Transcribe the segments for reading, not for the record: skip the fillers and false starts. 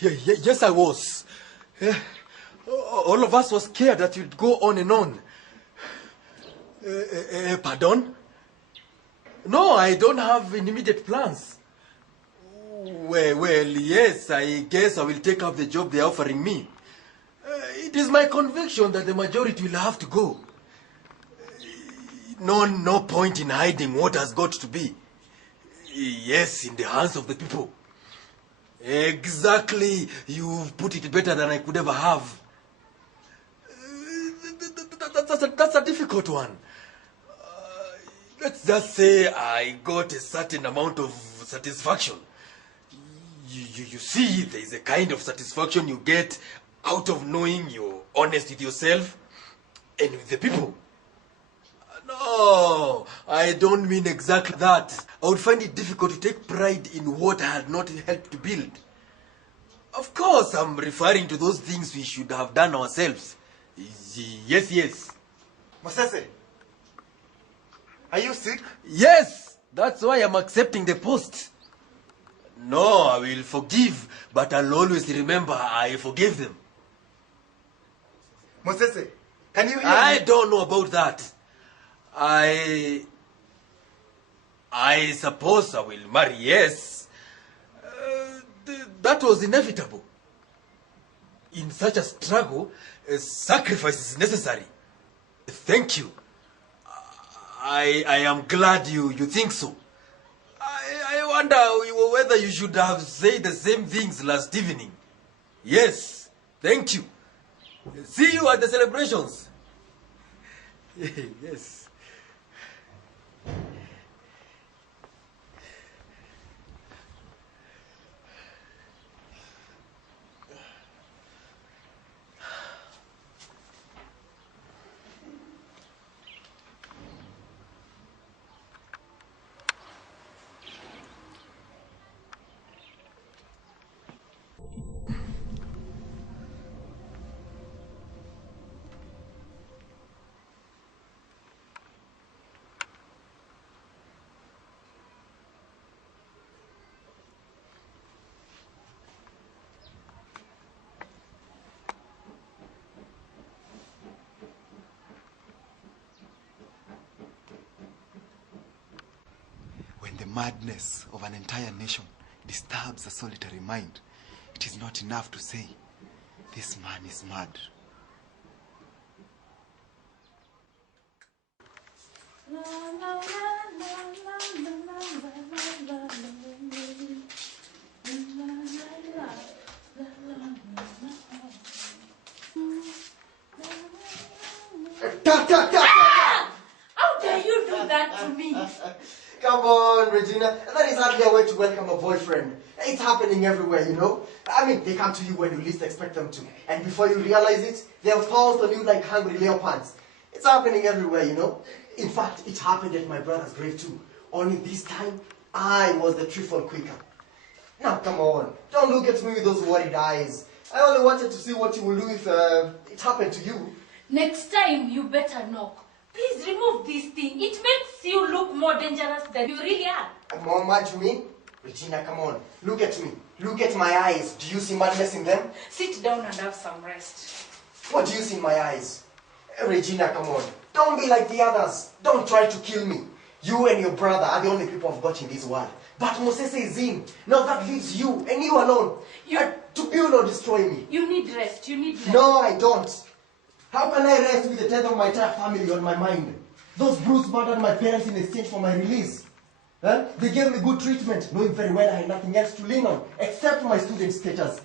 Yes, I was. All of us were scared that you'd go on and on. Pardon? No, I don't have immediate plans. Well, yes, I guess I will take up the job they're offering me. It is my conviction that the majority will have to go. No point in hiding what has got to be. Yes, in the hands of the people. Exactly. You've put it better than I could ever have. That's a difficult one. Let's just say I got a certain amount of satisfaction. You see, there is a kind of satisfaction you get out of knowing you're honest with yourself and with the people. No, I don't mean exactly that. I would find it difficult to take pride in what I had not helped to build. Of course, I'm referring to those things we should have done ourselves. Yes. Mosese, are you sick? Yes, that's why I'm accepting the post. No, I will forgive, but I'll always remember I forgave them. Mosese, can you hear I me? don't know about that. I suppose I will marry, yes. That was inevitable. In such a struggle, a sacrifice is necessary. Thank you. I am glad you think so. I wonder whether you should have said the same things last evening. Yes, thank you. See you at the celebrations. Yes. When the madness of an entire nation disturbs a solitary mind, it is not enough to say, this man is mad. How dare you do that to me? Come on, Regina. That is hardly a way to welcome a boyfriend. It's happening everywhere, you know. I mean, they come to you when you least expect them to. And before you realize it, they have pounced on you like hungry leopards. It's happening everywhere, you know. In fact, it happened at my brother's grave too. Only this time, I was the truthful quicker. Now, come on. Don't look at me with those worried eyes. I only wanted to see what you will do if it happened to you. Next time, you better knock. Please remove this thing. It makes you look more dangerous than you really are. More mad you mean? Regina, come on. Look at me. Look at my eyes. Do you see madness in them? Sit down and have some rest. What do you see in my eyes? Regina, come on. Don't be like the others. Don't try to kill me. You and your brother are the only people I've got in this world. But Mosese is in. Now that leaves you and you alone. To build or destroy me. You need rest. You need rest. No, I don't. How can I rest with the death of my entire family on my mind? Those brutes murdered my parents in exchange for my release. They gave me good treatment, knowing very well I had nothing else to lean on, except my student status.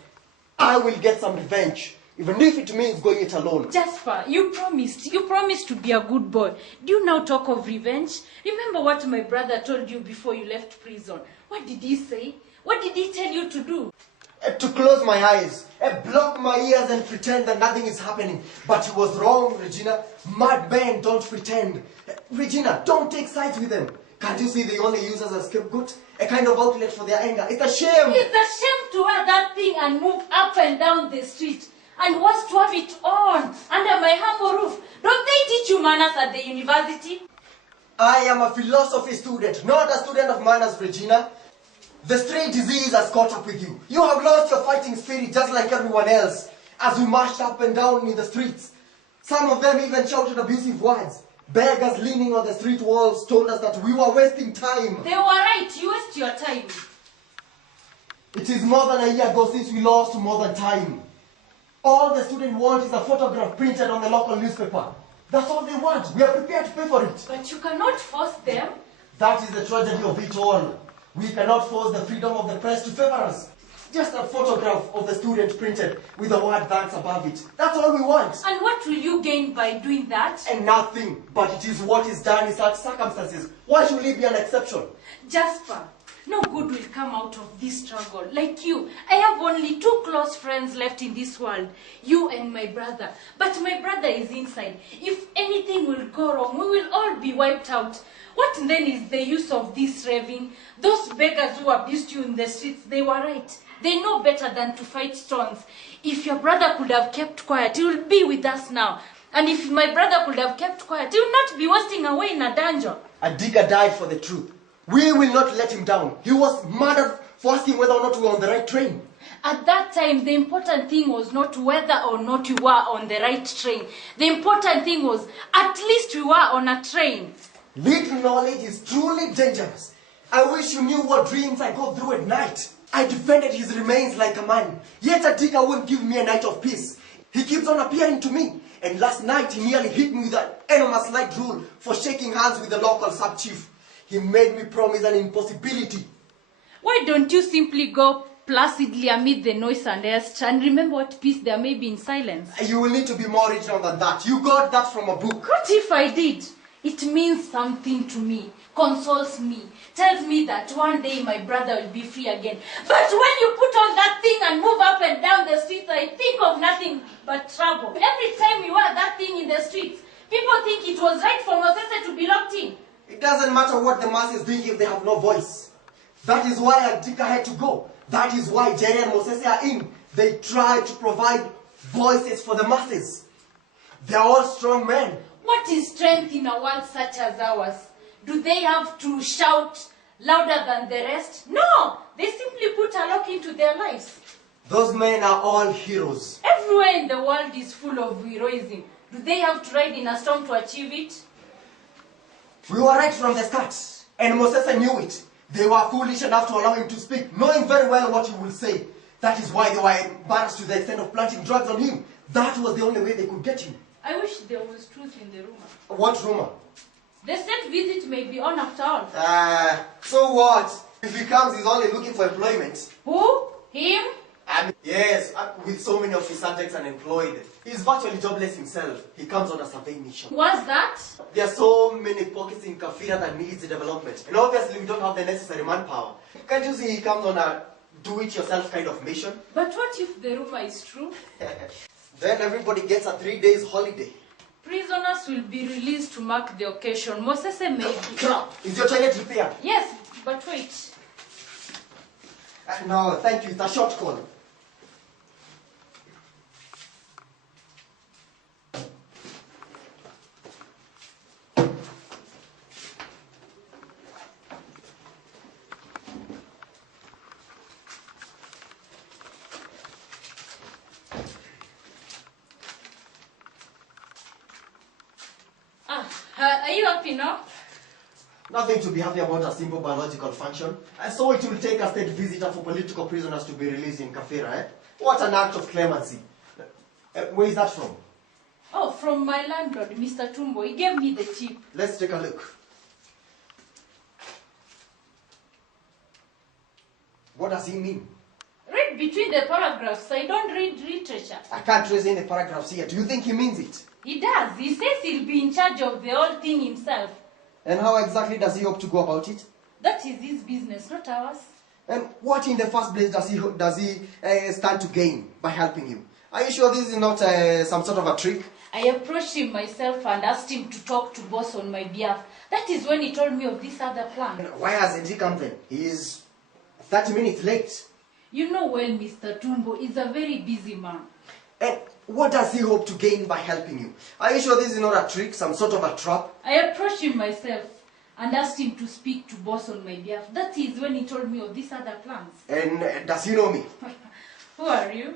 I will get some revenge, even if it means going it alone. Jasper, you promised to be a good boy. Do you now talk of revenge? Remember what my brother told you before you left prison. What did he say? What did he tell you to do? To close my eyes, block my ears and pretend that nothing is happening. But he was wrong, Regina. Mad men don't pretend. Regina, don't take sides with them. Can't you see they only use us as a scapegoat? A kind of outlet for their anger. It's a shame. It's a shame to wear that thing and move up and down the street. And worse, to have it on under my humble roof. Don't they teach you manners at the university? I am a philosophy student, not a student of manners, Regina. The stray disease has caught up with you. You have lost your fighting spirit just like everyone else. As we marched up and down in the streets, some of them even shouted abusive words. Beggars leaning on the street walls told us that we were wasting time. They were right. You waste your time. It is more than a year ago since we lost more than time. All the students want is a photograph printed on the local newspaper. That's all they want. We are prepared to pay for it. But you cannot force them. That is the tragedy of it all. We cannot force the freedom of the press to favor us. Just a photograph of the student printed with the word thanks above it. That's all we want. And what will you gain by doing that? And nothing. But it is what is done in such circumstances. Why should it be an exception? Jasper, no good will come out of this struggle. Like you, I have only 2 close friends left in this world. You and my brother. But my brother is inside. If anything will go wrong, we will all be wiped out. What then is the use of this raving? Those beggars who abused you in the streets, they were right. They know better than to fight stones. If your brother could have kept quiet, he will be with us now. And if my brother could have kept quiet, he will not be wasting away in a dungeon. A digger died for the truth. We will not let him down. He was murdered for asking whether or not we were on the right train. At that time, the important thing was not whether or not we were on the right train. The important thing was at least we were on a train. Little knowledge is truly dangerous. I wish you knew what dreams I go through at night. I defended his remains like a man. Yet a digger won't give me a night of peace. He keeps on appearing to me. And last night he nearly hit me with an enormous light rule for shaking hands with the local sub-chief. He made me promise an impossibility. Why don't you simply go placidly amid the noise and haste and remember what peace there may be in silence? You will need to be more original than that. You got that from a book. What if I did? It means something to me, consoles me, tells me that one day my brother will be free again. But when you put on that thing and move up and down the streets, I think of nothing but trouble. Every time you wear that thing in the streets, people think it was right for Mosese to be locked in. It doesn't matter what the masses think if they have no voice. That is why Adika had to go. That is why Jerry and Mosese are in. They try to provide voices for the masses. They are all strong men. What is strength in a world such as ours? Do they have to shout louder than the rest? No! They simply put a lock into their lives. Those men are all heroes. Everywhere in the world is full of heroism. Do they have to ride in a storm to achieve it? We were right from the start, and Mosese knew it. They were foolish enough to allow him to speak, knowing very well what he will say. That is why they were embarrassed to the extent of planting drugs on him. That was the only way they could get him. I wish there was truth in the rumor. What rumor? The state visit may be on after all. So what? If he comes, he's only looking for employment. Who? Him? Yes, with so many of his subjects unemployed. He's virtually jobless himself. He comes on a survey mission. What's that? There are so many pockets in Kafira that needs development. And obviously we don't have the necessary manpower. Can't you see he comes on a do-it-yourself kind of mission? But what if the rumor is true? Then everybody gets a 3 days holiday. Prisoners will be released to mark the occasion. Mosese may be... Crap! Is your toilet repaired? Yes, but wait. No, thank you. It's a short call. Are you happy now? Nothing to be happy about, a simple biological function. And so it will take a state visitor for political prisoners to be released in Kafira, eh? What an act of clemency. Where is that from? Oh, from my landlord, Mr. Tumbo. He gave me the tip. Let's take a look. What does he mean? Read between the paragraphs. I don't read literature. I can't trace any paragraphs here. Do you think he means it? He does. He says he'll be in charge of the whole thing himself. And how exactly does he hope to go about it? That is his business, not ours. And what in the first place does he stand to gain by helping you? Are you sure this is not some sort of a trick? I approached him myself and asked him to talk to boss on my behalf. That is when he told me of this other plan. Why hasn't he come then? He is 30 minutes late. You know well, Mr. Tumbo is a very busy man. And what does he hope to gain by helping you? Are you sure this is not a trick, some sort of a trap? I approached him myself and asked him to speak to boss on my behalf. That is when he told me of these other plans. And does he know me? Who are you?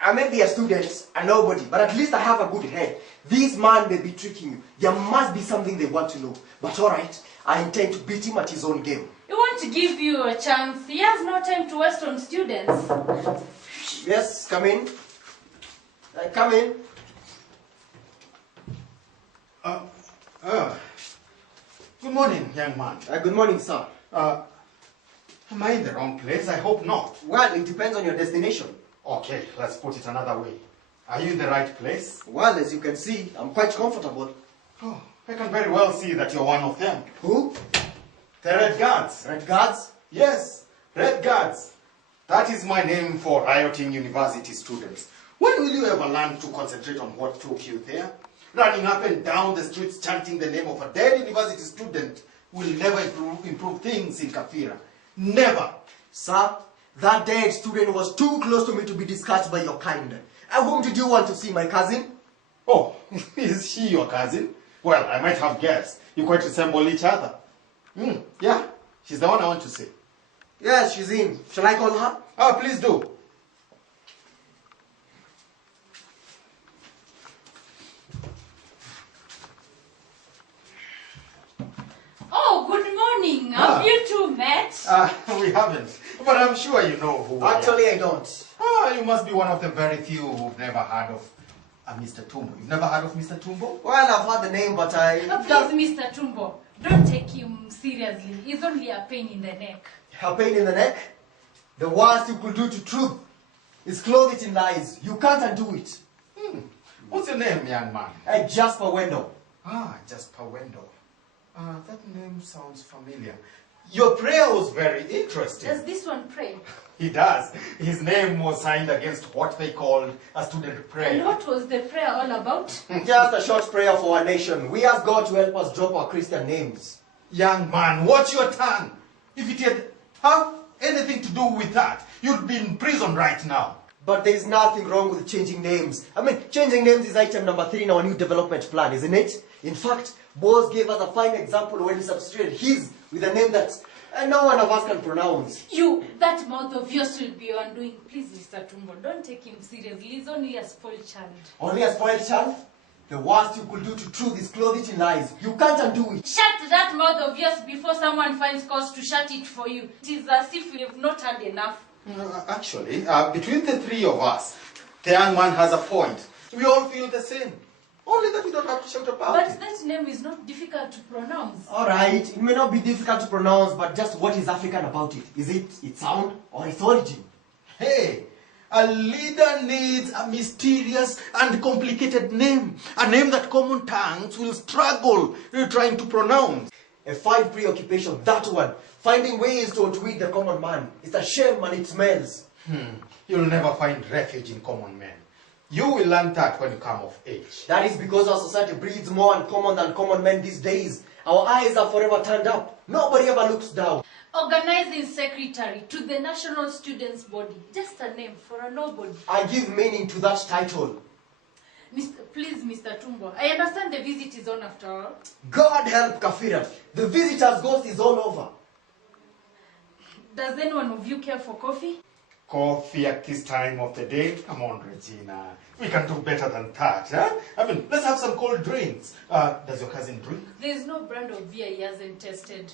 I may be a student, a nobody, but at least I have a good head. This man may be tricking you. There must be something they want to know. But alright, I intend to beat him at his own game. He wants to give you a chance. He has no time to waste on students. Yes, come in. Come in. Good morning, young man. Good morning, sir. Am I in the wrong place? I hope not. Well, it depends on your destination. Okay, let's put it another way. Are you in the right place? Well, as you can see, I'm quite comfortable. Oh, I can very well see that you're one of them. Who? The Red Guards. Red Guards? Yes, Red Guards. That is my name for rioting university students. When will you ever learn to concentrate on what took you there? Running up and down the streets chanting the name of a dead university student will never improve things in Kafira. Never. Sir, that dead student was too close to me to be discussed by your kind. Whom did you want to see, my cousin? Oh, is she your cousin? Well, I might have guessed. You quite resemble each other. Yeah, she's the one I want to see. Yes, she's in. Shall I call her? Oh, please do. Oh, good morning. Have you two met? We haven't, but I'm sure you know who I am. Actually, I don't. You must be one of the very few who've never heard of Mr. Tumbo. You've never heard of Mr. Tumbo? Well, I've heard the name, but I... Please, Mr. Tumbo, don't take him seriously. He's only a pain in the neck. A pain in the neck? The worst you could do to truth is clothe it in lies. You can't undo it. What's your name, young man? Jasper Wendell. Jasper Wendell. That name sounds familiar. Your prayer was very interesting. Does this one pray? He does. His name was signed against what they called a student prayer. And what was the prayer all about? Just a short prayer for our nation. We ask God to help us drop our Christian names. Young man, watch your tongue. If it had have anything to do with that, you'd be in prison right now. But there's nothing wrong with changing names. I mean, changing names is item number 3 in our new development plan, isn't it? In fact, Boss gave us a fine example when he substituted his with a name that no one of us can pronounce. You, that mouth of yours will be undoing. Please, Mr. Tumbo, don't take him seriously. He's only a spoiled child. Only a spoiled child? The worst you could do to truth is clothe it in lies. You can't undo it. Shut that mouth of yours before someone finds cause to shut it for you. It is as if we have not had enough. Actually, between the three of us, the young man has a point. We all feel the same. Only that we don't have to shout about But it. that name is not difficult to pronounce. Alright, it may not be difficult to pronounce, but just what is African about it? Is it its sound or its origin? Hey, a leader needs a mysterious and complicated name. A name that common tongues will struggle trying to pronounce. A fine preoccupation, that one. Finding ways to outwit the common man. It's a shame and it smells. You'll never find refuge in common men. You will learn that when you come of age. That is because our society breeds more uncommon than common men these days. Our eyes are forever turned up. Nobody ever looks down. Organizing secretary to the National Students' Body. Just a name for a nobody. I give meaning to that title. Please, Mr. Tumbo, I understand the visit is on after all. God help Kafira. The visitor's ghost is all over. Does anyone of you care for coffee? Coffee at this time of the day? Come on, Regina. We can do better than that, huh? I mean, let's have some cold drinks. Does your cousin drink? There is no brand of beer he hasn't tested.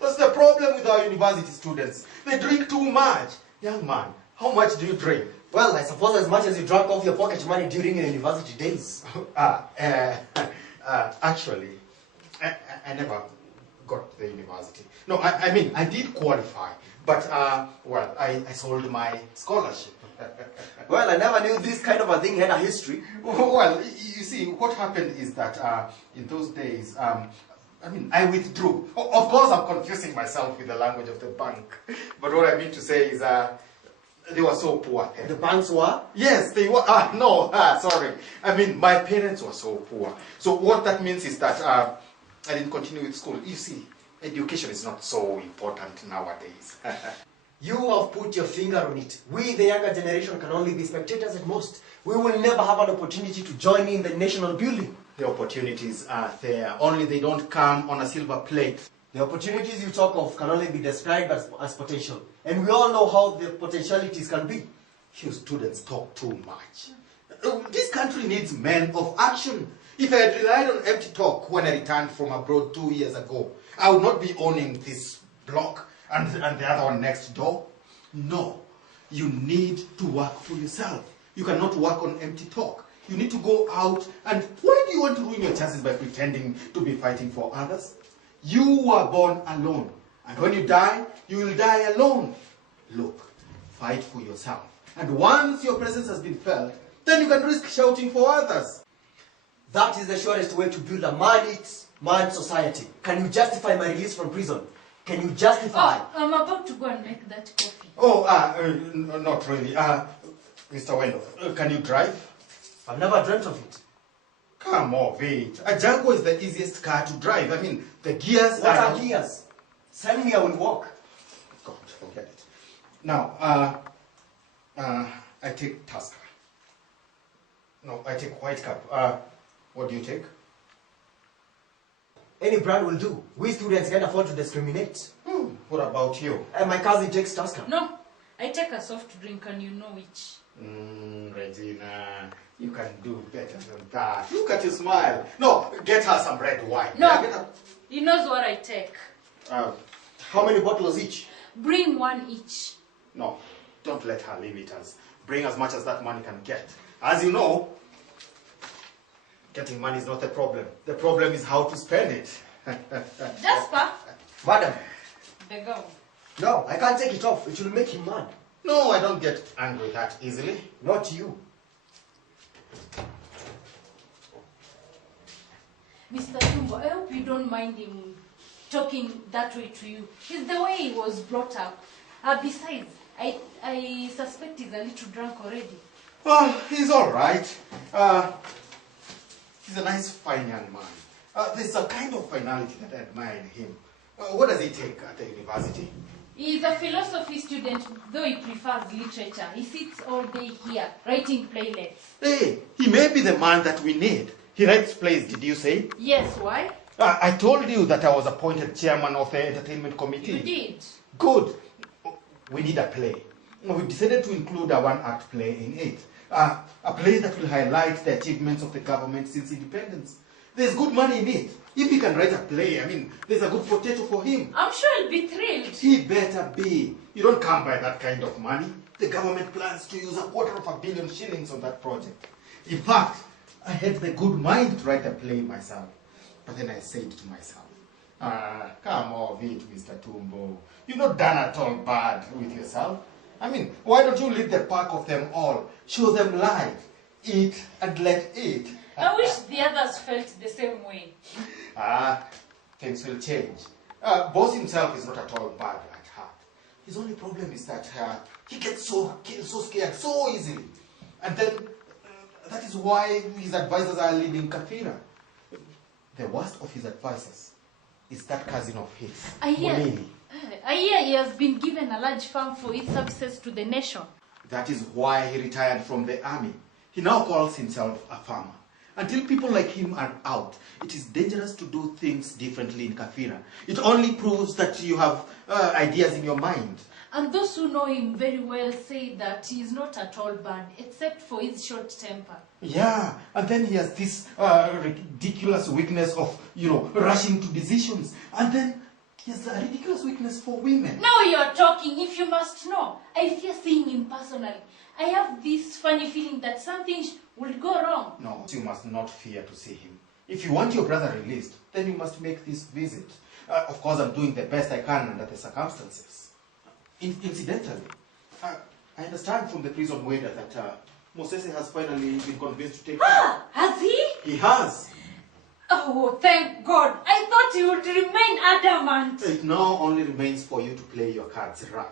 That's the problem with our university students. They drink too much. Young man, how much do you drink? Well, I suppose as much as you drank off your pocket money during your university days. Actually, I never got to the university. No, I mean, I did qualify. But, well, I sold my scholarship. Well, I never knew this kind of a thing had a history. Well, you see, what happened is that in those days, I mean, I withdrew. Of course, I'm confusing myself with the language of the bank. But what I mean to say is they were so poor. The banks were? Yes, they were. Sorry. I mean, my parents were so poor. So what that means is that I didn't continue with school. You see, education is not so important nowadays. You have put your finger on it. We, the younger generation, can only be spectators at most. We will never have an opportunity to join in the national building. The opportunities are there, only they don't come on a silver plate. The opportunities you talk of can only be described as potential. And we all know how the potentialities can be. You students talk too much. This country needs men of action. If I had relied on empty talk when I returned from abroad 2 years ago, I would not be owning this block and the other one next door. No, you need to work for yourself. You cannot work on empty talk. You need to go out, and why do you want to ruin your chances by pretending to be fighting for others? You were born alone, and when you die, you will die alone. Look, fight for yourself. And once your presence has been felt, then you can risk shouting for others. That is the surest way to build a man society. Can you justify my release from prison? Can you justify? Oh, I'm about to go and make that coffee. Oh, not really. Mr. Wendell, can you drive? I've never dreamt of it. Come off it. A Jaguar is the easiest car to drive. I mean, the gears What are gears? Send me, I will walk. God, forget it. Now, I take Tusker. No, I take White Cap. What do you take? Any brand will do. We students can't afford to discriminate. What about you? And my cousin takes Tusker. No, I take a soft drink and you know which. Regina, you can do better than that. Look at your smile. No, get her some red wine. No, Yeah, get her. he knows what I take. How many bottles each? Bring one each. No, don't let her limit us. Bring as much as that money can get. As you know, getting money is not the problem. The problem is how to spend it. Jasper, Madam, the gown. no, I can't take it off. It will make him mad. No, I don't get angry that easily. Not you. Mr. Tumbo, I hope you don't mind him talking that way to you. It's the way he was brought up. Besides, I suspect he's a little drunk already. Well, he's all right. He's a nice, fine young man. There's a kind of finality that I admire in him. What does he take at the university? He's a philosophy student, though he prefers literature. He sits all day here, writing playlets. Hey, he may be the man that we need. He writes plays, did you say? Yes, why? I told you that I was appointed chairman of the entertainment committee. You did. Good. We need a play. We decided to include a one-act play in it. A play that will highlight the achievements of the government since independence. There's good money in it. If he can write a play, I mean, there's a good potato for him. I'm sure he'll be thrilled. He better be. You don't come by that kind of money. The government plans to use $250 million shillings on that project. In fact, I had the good mind to write a play myself. But then I said to myself, come off it, Mr. Tumbo. You've not done at all bad with yourself. I mean, why don't you lead the pack of them all? Show them life. Eat and let eat. I wish the others felt the same way. Things will change. Boss himself is not at all bad at heart. His only problem is that he gets so scared so easily. And then that is why his advisors are leaving Kafira. The worst of his advisors is that cousin of his, Mulini. I hear he has been given a large farm for his services to the nation. That is why he retired from the army. He now calls himself a farmer. Until people like him are out, it is dangerous to do things differently in Kafira. It only proves that you have ideas in your mind. And those who know him very well say that he is not at all bad, except for his short temper. Yeah, and then he has this ridiculous weakness of, rushing to decisions. And then he has a ridiculous weakness for women. Now you are talking, if you must know. I fear seeing him personally. I have this funny feeling that something will go wrong. No, you must not fear to see him. If you want your brother released, then you must make this visit. Of course, I'm doing the best I can under the circumstances. Incidentally, I understand from the prison waiter that Mosese has finally been convinced to take him. Has he? He has. Oh, thank God. I thought he would remain adamant. It now only remains for you to play your cards right.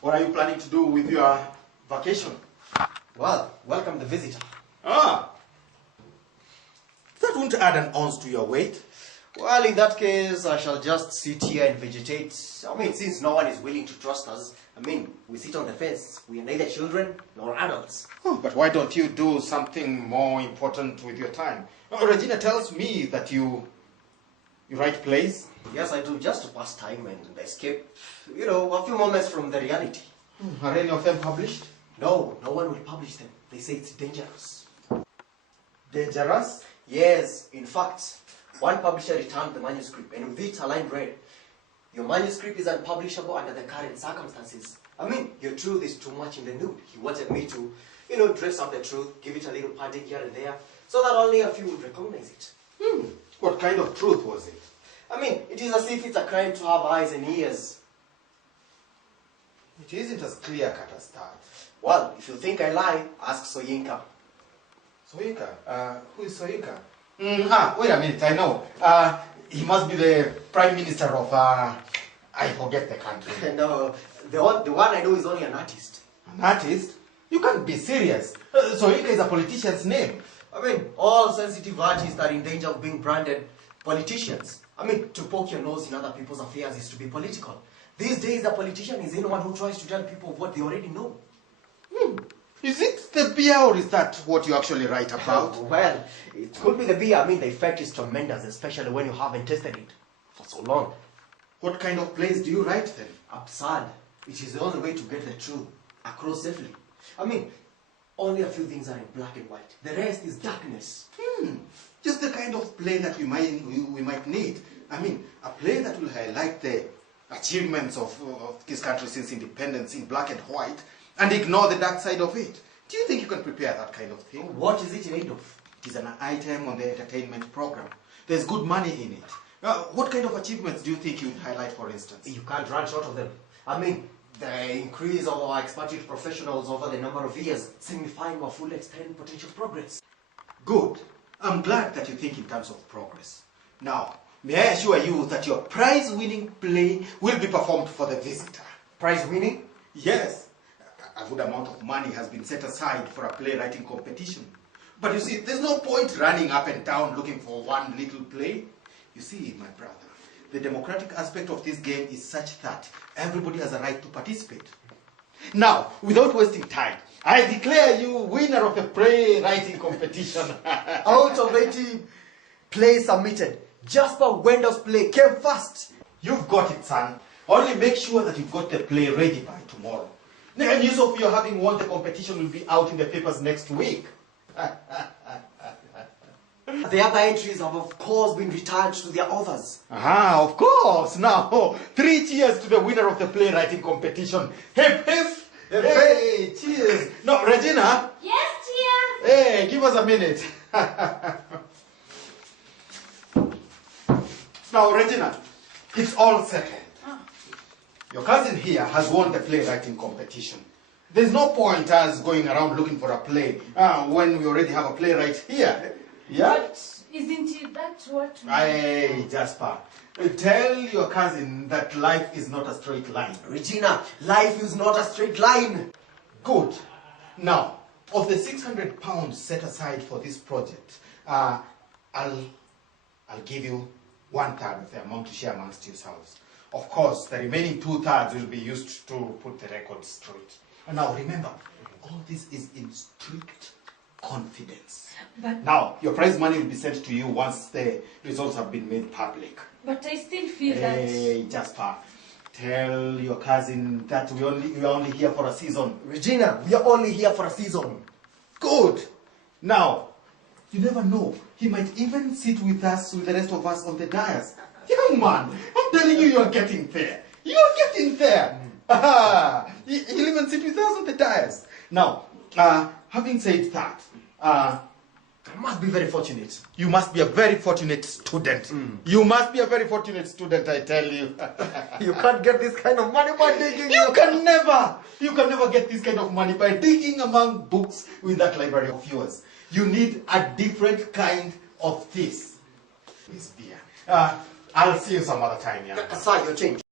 What are you planning to do with your vacation? Well, welcome the visitor. Ah, that won't add an ounce to your weight. Well, in that case, I shall just sit here and vegetate. I mean, since no one is willing to trust us, I mean, we sit on the fence. We are neither children nor adults. Oh, but why don't you do something more important with your time? Regina tells me that you write plays. Yes, I do, just to pass time and escape, you know, a few moments from the reality. Are any of them published? No, no one will publish them. They say it's dangerous. Dangerous? Yes, in fact, one publisher returned the manuscript, and with it a line read, "Your manuscript is unpublishable under the current circumstances." I mean, your truth is too much in the nude. He wanted me to, you know, dress up the truth, give it a little padding here and there, so that only a few would recognize it. What kind of truth was it? I mean, it is as if it's a crime to have eyes and ears. It isn't as clear-cut as that. Well, if you think I lie, ask Soyinka. Soyinka? Who is Soyinka? Wait a minute, I know. He must be the Prime Minister of, I forget the country. No, the one I know is only an artist. An artist? You can't be serious. Soyinka is a politician's name. I mean, all sensitive artists are in danger of being branded politicians. I mean, to poke your nose in other people's affairs is to be political. These days, a politician is anyone who tries to tell people what they already know. Is it the beer or is that what you actually write about? Well, it could be the beer. I mean, the effect is tremendous, especially when you haven't tasted it for so long. What kind of plays do you write then? Absurd. It is the only way to get the truth across safely. I mean, only a few things are in black and white. The rest is darkness. Just the kind of play that we might need. I mean, a play that will highlight the achievements of this country since independence in black and white and ignore the dark side of it. Do you think you can prepare that kind of thing? What is it made of? It is an item on the entertainment program. There's good money in it. What kind of achievements do you think you'd highlight, for instance? You can't run short of them. I mean, the increase of our expatriate professionals over the number of years signifying our full extent potential progress. Good. I'm glad that you think in terms of progress. Now, may I assure you that your prize-winning play will be performed for the visitor. Prize winning? Yes. A good amount of money has been set aside for a playwriting competition. But you see, there's no point running up and down looking for one little play. You see, my brother, the democratic aspect of this game is such that everybody has a right to participate. Now, without wasting time, I declare you winner of the playwriting competition. Out of 80 plays submitted, Jasper Wendel's play came first. You've got it, son. Only make sure that you've got the play ready by tomorrow. The news of your having won the competition will be out in the papers next week. The other entries have, of course, been returned to their authors. Of course. Now, 3 cheers to the winner of the playwriting competition. Hip, hip. Hey, cheers. No, Regina. Yes, dear. Hey, give us a minute. Now, Regina, it's all settled. Your cousin here has won the playwriting competition. There's no point us going around looking for a play when we already have a playwright here. Yeah? But isn't it that what? Hey, Jasper, tell your cousin that life is not a straight line. Regina, life is not a straight line. Good. Now, of the £600 set aside for this project, I'll give you 1/3 of the amount to share amongst yourselves. Of course, the remaining 2/3 will be used to put the record straight. And now remember, all this is in strict confidence. But Now, your prize money will be sent to you once the results have been made public. I still feel Hey, Jasper, tell your cousin that we are only here for a season. Regina, we are only here for a season. Good. Now, you never know. He might even sit with us, with the rest of us on the dais. Young man, I'm telling you, you're getting there. You're getting there. He'll even sit with us on the dais. Now, having said that, I must be very fortunate. you must be a very fortunate student. You must be a very fortunate student, I tell you. You can't get this kind of money by digging. You can never get this kind of money by digging among books in that library of yours. You need a different kind of this. This beer. I'll see you some other time, yeah. Sir, your change.